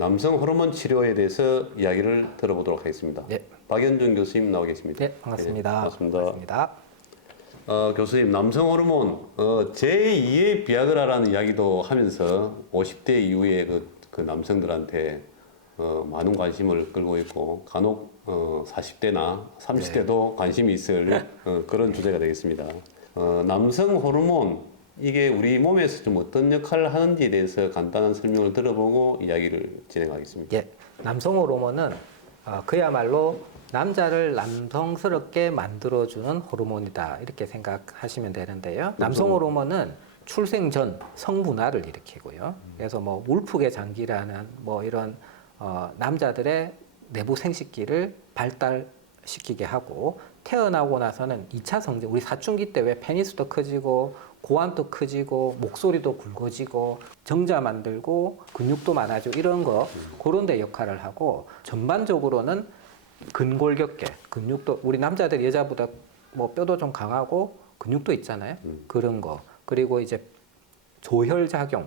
남성 호르몬 치료에 대해서 이야기를 들어보도록 하겠습니다. 네. 박연준 교수님 나와 계십니다. 네, 반갑습니다. 반갑습니다. 반갑습니다. 교수님, 남성 호르몬 제2의 비아그라라는 이야기도 하면서 50대 이후에 그 남성들한테 많은 관심을 끌고 있고 간혹 40대나 30대도 관심이 있을 그런 주제가 되겠습니다. 남성 호르몬 이게 우리 몸에서 좀 어떤 역할을 하는지에 대해서 간단한 설명을 들어보고 이야기를 진행하겠습니다. 예, 남성 호르몬은 그야말로 남자를 남성스럽게 만들어주는 호르몬이다 이렇게 생각하시면 되는데요. 남성 호르몬은 출생 전 성분화를 일으키고요. 그래서 뭐 물풍의 장기라는 뭐 이런 남자들의 내부 생식기를 발달시키게 하고 태어나고 나서는 2차 성장, 우리 사춘기 때 왜 페니스도 커지고 고환도 커지고 목소리도 굵어지고 정자 만들고 근육도 많아지고 이런 거 그런 데 역할을 하고 전반적으로는 근골격계, 근육도 우리 남자들 여자보다 뭐 뼈도 좀 강하고 근육도 있잖아요. 그런 거. 그리고 이제 조혈 작용,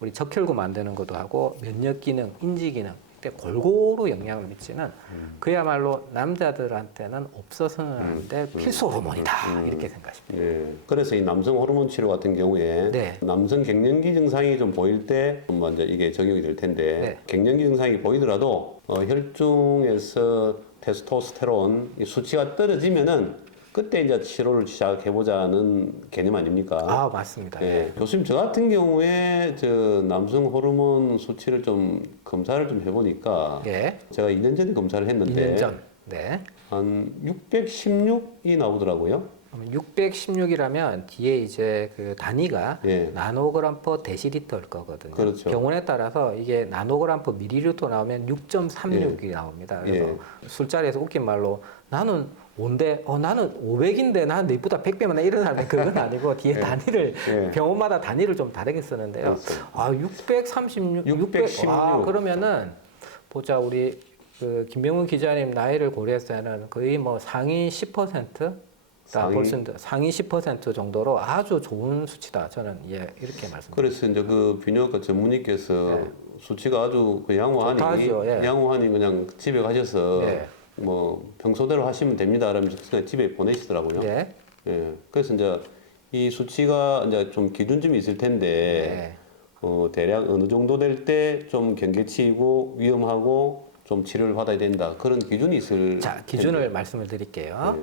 우리 적혈구 만드는 것도 하고 면역 기능, 인지 기능 골고루 영향을 미치는 그야말로 남자들한테는 없어서는 안 될 필수 호르몬이다 이렇게 생각하십니다. 네. 그래서 이 남성 호르몬 치료 같은 경우에 네. 남성 갱년기 증상이 좀 보일 때 먼저 이게 적용이 될 텐데 네. 갱년기 증상이 보이더라도 혈중에서 테스토스테론 이 수치가 떨어지면은 그때 이제 치료를 시작해보자는 개념 아닙니까? 아, 맞습니다. 예. 교수님, 저 같은 경우에 저 남성 호르몬 수치를 좀 검사를 좀 해보니까 예. 제가 2년 전에 검사를 했는데 2년 전. 네. 한 616이 나오더라고요. 616이라면 뒤에 이제 그 단위가 예. 나노그램 퍼 데시리터일 거거든요. 그렇죠. 병원에 따라서 이게 나노그램 퍼 밀리리터 나오면 6.36이 나옵니다. 그래서 예. 술자리에서 웃긴 말로 나는 뭔데? 나는 500인데 난 너보다 100배만 이런 사람이 그건 아니고 뒤에 단위를 예. 병원마다 단위를 좀 다르게 쓰는데요. 그렇죠. 636, 616. 그러면은 보자 우리 그 김병훈 기자님 나이를 고려해서는 거의 뭐 상위 10%? 상위 10% 정도로 아주 좋은 수치다. 저는 이렇게 말씀드립니다. 그래서 이제 그 비뇨기과 전문의께서 네. 수치가 아주 그 양호하니, 좋다죠. 예. 양호하니 그냥 집에 가셔서 예. 뭐 평소대로 하시면 됩니다. 그러면서 그냥 집에 보내시더라고요. 예. 예. 그래서 이제 이 수치가 이제 좀 기준점이 있을 텐데, 대략 어느 정도 될 때 좀 경계치이고 위험하고 좀 치료를 받아야 된다. 그런 기준이 있을 자, 기준을 텐데. 말씀을 드릴게요. 네.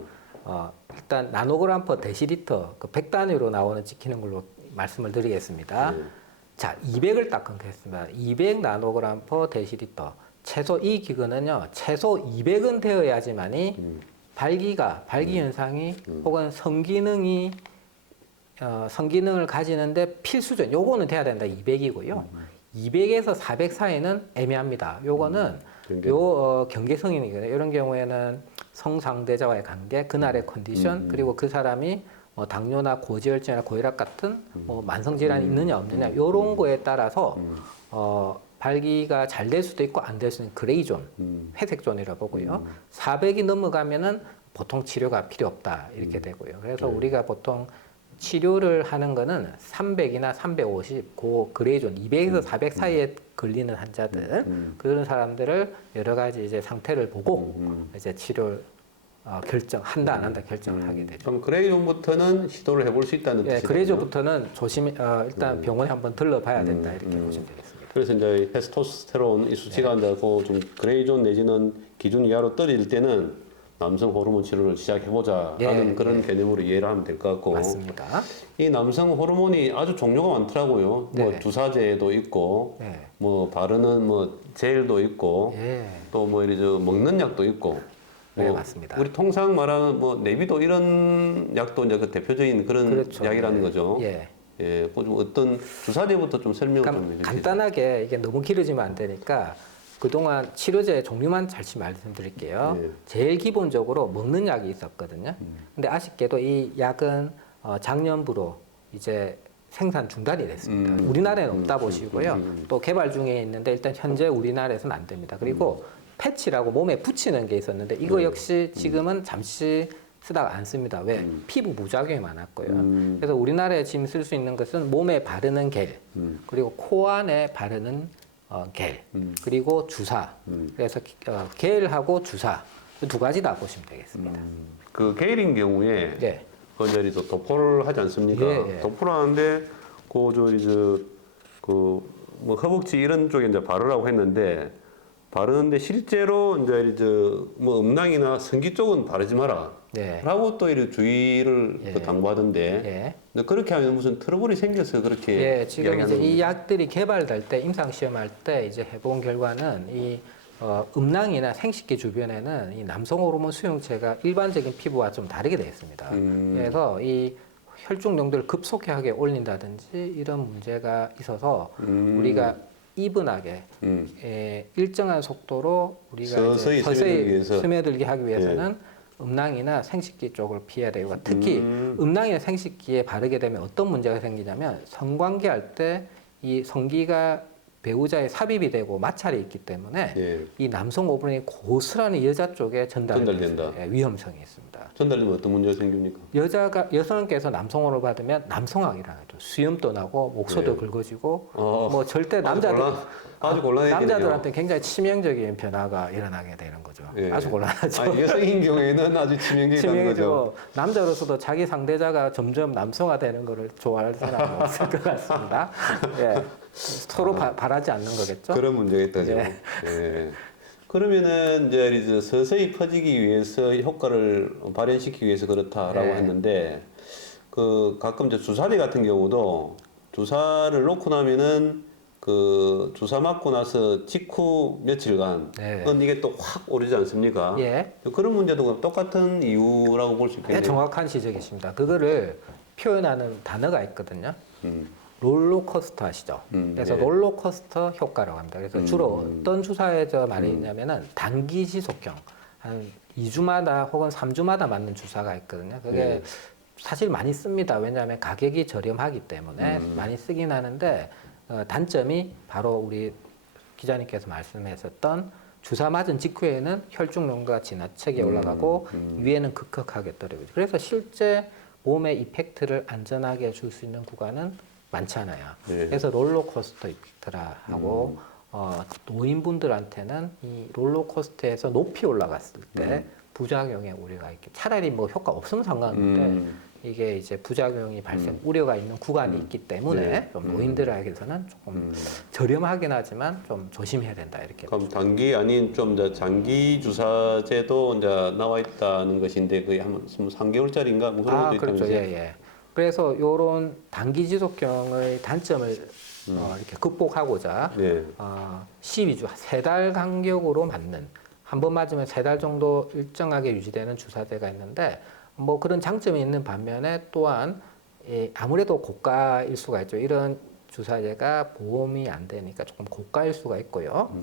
일단 나노그램 퍼 데시리터 그 100단위로 나오는 찍히는 걸로 말씀을 드리겠습니다. 네. 자, 200을 딱 끊겠습니다. 200 나노그램 퍼 데시리터. 최소 이 기근은요, 최소 200은 되어야지만이 발기 현상이 혹은 성기능이 성기능을 가지는데 필수죠. 요거는 돼야 된다. 200이고요. 200에서 400 사이는 애매합니다. 요거는 경계성이거든요. 이런 경우에는 성상대자와의 관계, 그날의 컨디션, 그리고 그 사람이 뭐 당뇨나 고지혈증이나 고혈압 같은 뭐 만성 질환이 있느냐 없느냐 요런 거에 따라서 발기가 잘 될 수도 있고 안 될 수도 있는 그레이 존, 회색 존이라고 보고요. 400이 넘어가면은 보통 치료가 필요 없다 이렇게 되고요. 그래서 우리가 보통 치료를 하는 거는 300이나 350, 그 그레이 존, 200에서 400 사이에 걸리는 환자들, 그런 사람들을 여러 가지 이제 상태를 보고 이제 치료를 결정한다 안 한다 결정을 하게 되죠. 그럼 그레이존부터는 시도를 해볼 수 있다는 예, 뜻이죠. 그레이존부터는 일단 병원에 한번 들러봐야 된다 이렇게 보시면 되겠습니다. 그래서 이제 테스토스테론 이 수치가 이제 좀 그레이존 내지는 기준 이하로 떨어질 때는 남성 호르몬 치료를 시작해보자라는 그런 개념으로 이해를 하면 될 것 같고. 맞습니다. 이 남성 호르몬이 아주 종류가 많더라고요. 네. 뭐 주사제도 있고, 네. 뭐 바르는 뭐 젤도 있고, 예. 또 뭐 이래 저 먹는 약도 있고. 네, 맞습니다. 우리 통상 말하는 뭐 네비도 이런 약도 이제 그 대표적인 그런 그렇죠. 약이라는 네. 거죠. 예. 예, 그 좀 어떤 주사제부터 좀 설명을 좀 해주시죠. 간단하게 이게 너무 길어지면 안 되니까 그동안 치료제 종류만 잠시 말씀드릴게요. 네. 제일 기본적으로 먹는 약이 있었거든요. 근데 아쉽게도 이 약은 작년부로 이제 생산 중단이 됐습니다. 우리나라에는 없다 보시고요. 또 개발 중에 있는데 일단 현재 우리나라에서는 안 됩니다. 그리고 패치라고 몸에 붙이는 게 있었는데 이거 역시 지금은 잠시 쓰다가 안 씁니다. 왜? 피부 부작용이 많았고요. 그래서 우리나라에 지금 쓸 수 있는 것은 몸에 바르는 겔, 그리고 코 안에 바르는 겔 그리고 주사. 그래서 겔하고 주사 두 가지 다 보시면 되겠습니다. 그 게일인 경우에 네. 그 이제 또 도포를 하지 않습니까? 예, 예. 도포를 하는데 그저 이제 그뭐 허벅지 이런 쪽에 이제 바르라고 했는데 바르는데 실제로 이제 뭐 음낭이나 성기 쪽은 바르지 마라. 네. 라고 또 이렇게 주의를 예. 또 당부하던데 예. 근데 그렇게 하면 무슨 트러블이 생겨서 그렇게 예, 지금 이제 이야기하는 이 약들이 개발될 때 임상 시험할 때 이제 해본 결과는 이 음낭이나 생식기 주변에는 이 남성 호르몬 수용체가 일반적인 피부와 좀 다르게 되어 있습니다. 그래서 이 혈중 농도를 급속하게 올린다든지 이런 문제가 있어서 우리가 이분하게 일정한 속도로 우리가 서서히 이제 스며들기 위해서. 스며들게 하기 위해서는 음낭이나 생식기 쪽을 피해야 되고 특히 음낭이나 생식기에 바르게 되면 어떤 문제가 생기냐면 성관계할 때 이 성기가 배우자의 삽입이 되고 마찰이 있기 때문에 예. 이 남성 호르몬이 고스란히 여자 쪽에 전달된다. 위험성이 있습니다. 전달되면 어떤 문제가 생깁니까? 여성께서 남성 호르몬을 받으면 남성학이라는 거죠. 수염도 나고 목소리도 예. 굵어지고 어, 뭐 절대 남자들 아주 곤란해지네요. 남자들한테 굉장히 치명적인 변화가 일어나게 되는 거죠. 예. 아주 곤란하죠. 아니, 여성인 경우에는 아주 치명적이라는 거죠. 치명적이고 남자로서도 자기 상대자가 점점 남성화되는 것을 좋아할 사람은 없을 것 같습니다. 예. 서로 바라지 않는 거겠죠. 그런 문제가 있다죠. 예. 예. 그러면은 이제 서서히 퍼지기 위해서 효과를 발현시키기 위해서 그렇다라고 네. 했는데 그 가끔 이제 주사제 같은 경우도 주사를 놓고 나면은 그 주사 맞고 나서 직후 며칠간 네. 그건 이게 또 확 오르지 않습니까? 예. 그런 문제도 똑같은 이유라고 볼 수 네, 있겠네요. 정확한 지적이십니다. 그거를 표현하는 단어가 있거든요. 음. 롤러코스터 아시죠? 그래서 네. 롤러코스터 효과라고 합니다. 그래서 주로 어떤 주사에서 말이 있냐면은 단기 지속형 한 2주마다 혹은 3주마다 맞는 주사가 있거든요. 그게 네. 사실 많이 씁니다. 왜냐하면 가격이 저렴하기 때문에 많이 쓰긴 하는데 단점이 바로 우리 기자님께서 말씀하셨던 주사 맞은 직후에는 혈중 농도가 지나치게 올라가고 위에는 급격하게 떨어지죠. 그래서 실제 몸의 이펙트를 안전하게 줄 수 있는 구간은 많지 않아요. 네. 그래서 롤러코스터 이펙트라 하고 노인분들한테는 이 롤러코스터에서 높이 올라갔을 때 부작용의 우려가 있기. 차라리 뭐 효과 없으면 상관없는데 이게 이제 부작용이 발생 우려가 있는 구간이 있기 때문에 네. 좀 노인들에게서는 조금 저렴하긴 하지만 좀 조심해야 된다 이렇게. 그럼 단기 아닌 좀 이제 장기 주사제도 이제 나와 있다는 것인데 그게 한 3개월짜리인가 뭐 그런 것도 그렇죠. 있다면서요? 예, 예. 그래서 이런 단기 지속경의 단점을 이렇게 극복하고자 네. 12주, 3달 간격으로 맞는 한 번 맞으면 3달 정도 일정하게 유지되는 주사제가 있는데 뭐 그런 장점이 있는 반면에 또한 아무래도 고가일 수가 있죠. 이런 주사제가 보험이 안 되니까 조금 고가일 수가 있고요.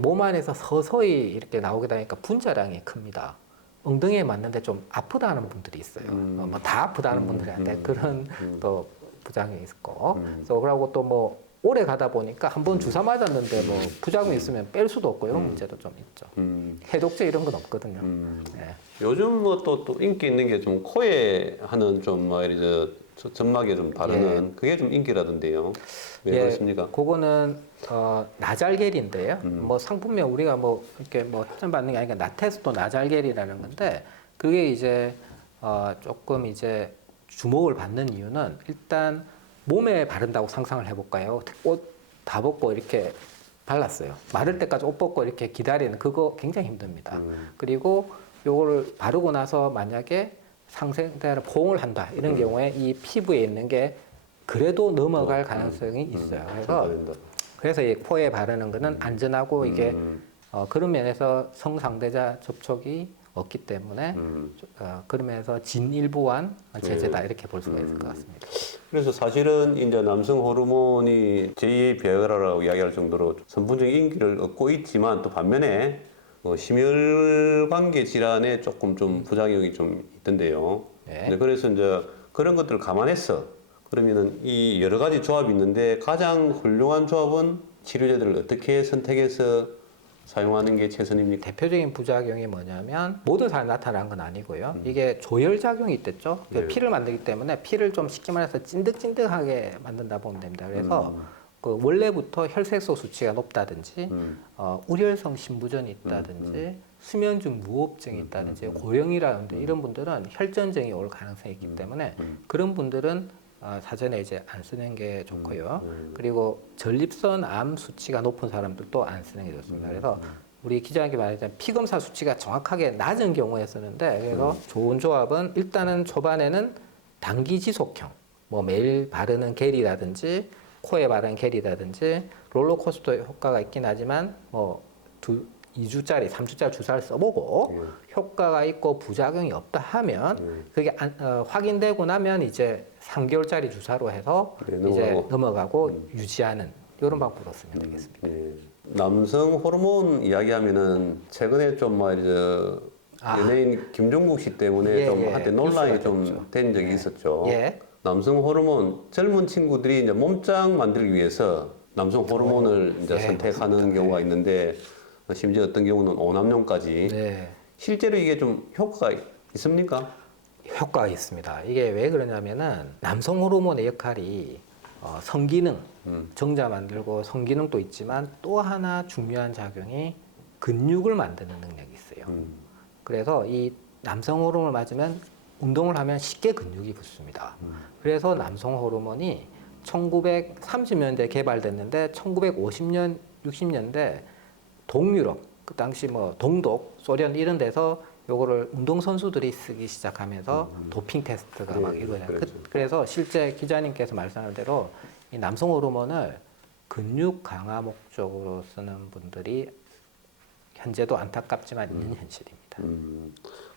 몸 안에서 서서히 이렇게 나오게 되니까 분자량이 큽니다. 엉덩이에 맞는데 좀 아프다는 분들이 있어요. 뭐 다 아프다는 분들한테 그런 또 부작용이 있고. 그래서 그러고 또 뭐 오래 가다 보니까 한 번 주사 맞았는데 뭐 부작용이 있으면 뺄 수도 없고 이런 문제도 좀 있죠. 해독제 이런 건 없거든요. 네. 요즘 뭐 또 인기 있는 게 좀 코에 하는 좀뭐 이제 점막에 좀 바르는 그게 좀 인기라던데요. 왜 그렇습니까? 그거는 나잘겔인데요. 뭐 상품명 우리가 뭐 이렇게 뭐 협찬 받는 게 아니라 나테스토 나잘겔이라는 건데 그게 이제 조금 이제 주목을 받는 이유는 일단 몸에 바른다고 상상을 해볼까요? 옷 다 벗고 이렇게 발랐어요. 마를 때까지 옷 벗고 이렇게 기다리는 그거 굉장히 힘듭니다. 그리고 요거를 바르고 나서 만약에 상생대를 포옹을 한다 이런 경우에 이 피부에 있는 게 그래도 넘어갈 가능성이 있어요. 그래서 이 코에 바르는 거는 안전하고 이게 그런 면에서 성상대자 접촉이 없기 때문에 그런 면에서 진일보한 제재다 이렇게 볼 수가 있을 것 같습니다. 그래서 사실은 이제 남성 호르몬이 제2의 비아그라라고 이야기할 정도로 선풍적인 인기를 얻고 있지만 또 반면에 심혈관계 질환에 조금 좀 부작용이 좀 있던데요. 네. 네, 그래서 이제 그런 것들을 감안해서 그러면은 이 여러 가지 조합이 있는데 가장 훌륭한 조합은 치료제들을 어떻게 선택해서 사용하는 게 최선입니까? 대표적인 부작용이 뭐냐면 모든 사람이 나타나는 건 아니고요. 이게 조혈작용이 있댔죠. 네. 피를 만들기 때문에 피를 좀 쉽게 말해서 찐득찐득하게 만든다 보면 됩니다. 그래서 그 원래부터 혈색소 수치가 높다든지 우렬성 신부전이 있다든지 수면 중 무호흡증이 있다든지 고령이라든지 이런 분들은 혈전증이 올 가능성이 있기 때문에 그런 분들은 사전에 이제 안 쓰는 게 좋고요. 그리고 전립선 암 수치가 높은 사람들도 안 쓰는 게 좋습니다. 그래서 우리 기자님께 말했던 피검사 수치가 정확하게 낮은 경우에 쓰는데 그래서 좋은 조합은 일단은 초반에는 단기 지속형 뭐 매일 바르는 겔이라든지 코에 바르는 겔이라든지 롤러코스터 효과가 있긴 하지만 뭐 2주짜리, 3주짜리 주사를 써보고 효과가 있고 부작용이 없다 하면 그게 확인되고 나면 이제 3개월짜리 주사로 해서 이제 넘어가고 유지하는 이런 방법으로 쓰면 되겠습니다. 남성 호르몬 이야기하면은 최근에 좀 말이죠. 연예인 김종국 씨 때문에 좀 한때 논란이 좀 된 적이 있었죠. 남성 호르몬 젊은 친구들이 이제 몸짱 만들기 위해서 남성 호르몬을 이제 선택하는 경우가 있는데 심지어 어떤 경우는 오남용까지. 실제로 이게 좀 효과가 있습니까? 효과가 있습니다. 이게 왜 그러냐면은 남성 호르몬의 역할이 성기능, 정자 만들고 성기능도 있지만 또 하나 중요한 작용이 근육을 만드는 능력이 있어요. 그래서 이 남성 호르몬을 맞으면 운동을 하면 쉽게 근육이 붙습니다. 그래서 남성 호르몬이 1930년대에 개발됐는데 1950년, 60년대 동유럽, 그 당시 뭐 동독, 소련 이런 데서 요거를 운동선수들이 쓰기 시작하면서 도핑 테스트가 막 이루어져요. 그래서 실제 기자님께서 말씀하신 대로 이 남성 호르몬을 근육 강화 목적으로 쓰는 분들이 현재도 안타깝지만 있는 현실입니다.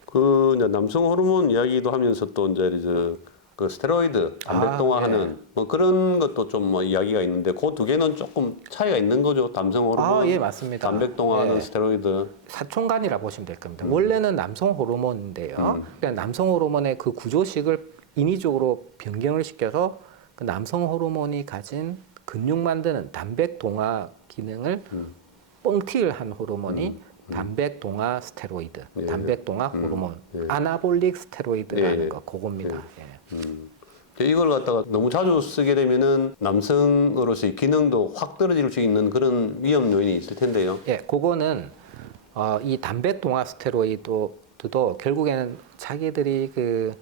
그 이제 남성 호르몬 이야기도 하면서 또 이제 그 스테로이드 단백동화하는 뭐 그런 것도 좀 뭐 이야기가 있는데 그 두 개는 조금 차이가 있는 거죠. 남성 호르몬, 예, 맞습니다. 단백동화하는 스테로이드. 사촌간이라 보시면 될 겁니다. 원래는 남성 호르몬인데요. 그냥 남성 호르몬의 그 구조식을 인위적으로 변경을 시켜서 그 남성 호르몬이 가진 근육 만드는 단백동화 기능을 뻥튀기를 한 호르몬이 단백동화 스테로이드, 단백동화 호르몬, 아나볼릭 스테로이드라는 거 그겁니다. 이걸 갖다가 너무 자주 쓰게 되면은 남성으로서의 기능도 확 떨어질 수 있는 그런 위험 요인이 있을 텐데요. 그거는 이 단백동화 스테로이드도 결국에는 자기들이 그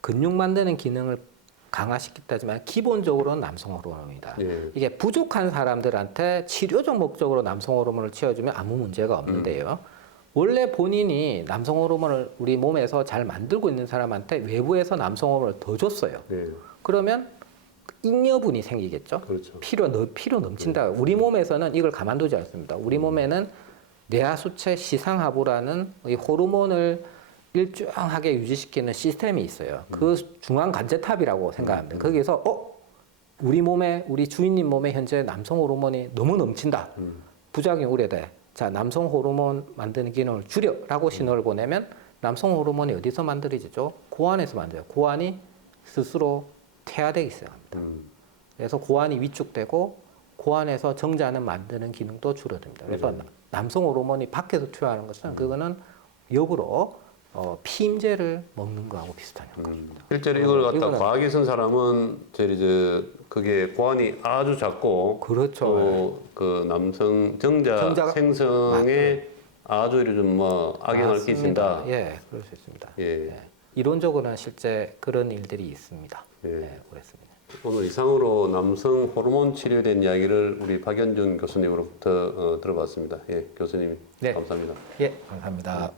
근육 만드는 기능을 강화시켰다지만 기본적으로는 남성 호르몬입니다. 이게 부족한 사람들한테 치료적 목적으로 남성 호르몬을 채워주면 아무 문제가 없는데요. 원래 본인이 남성 호르몬을 우리 몸에서 잘 만들고 있는 사람한테 외부에서 남성 호르몬을 더 줬어요. 그러면 잉여분이 생기겠죠. 피로 넘친다. 우리 몸에서는 이걸 가만두지 않습니다. 우리 몸에는 뇌하수체 시상하부라는 이 호르몬을 일정하게 유지시키는 시스템이 있어요. 그 중앙 관제탑이라고 생각합니다. 거기서 우리 주인님 몸에 현재 남성 호르몬이 너무 넘친다. 부작용이 우려돼. 자, 남성 호르몬 만드는 기능을 줄여라고 신호를 보내면 남성 호르몬이 어디서 만들어지죠? 고안에서 만들어요. 고안이 스스로 퇴화되기 시작합니다. 그래서 고안이 위축되고 고안에서 정자는 만드는 기능도 줄어듭니다. 그래서 남성 호르몬이 밖에서 투여하는 것은 그거는 역으로 피임제를 먹는 거하고 비슷한 효과입니다. 실제로 이걸 갖다 과하게 쓴 사람은 이제 그게 고환이 아주 작고 그 남성 정자 생성에 아주 좀 뭐 악영향을 끼친다. 그럴 수 있습니다. 이론적으로는 실제 그런 일들이 있습니다. 그렇습니다. 오늘 이상으로 남성 호르몬 치료에 대한 이야기를 우리 박연준 교수님으로부터 들어봤습니다. 교수님 감사합니다. 감사합니다.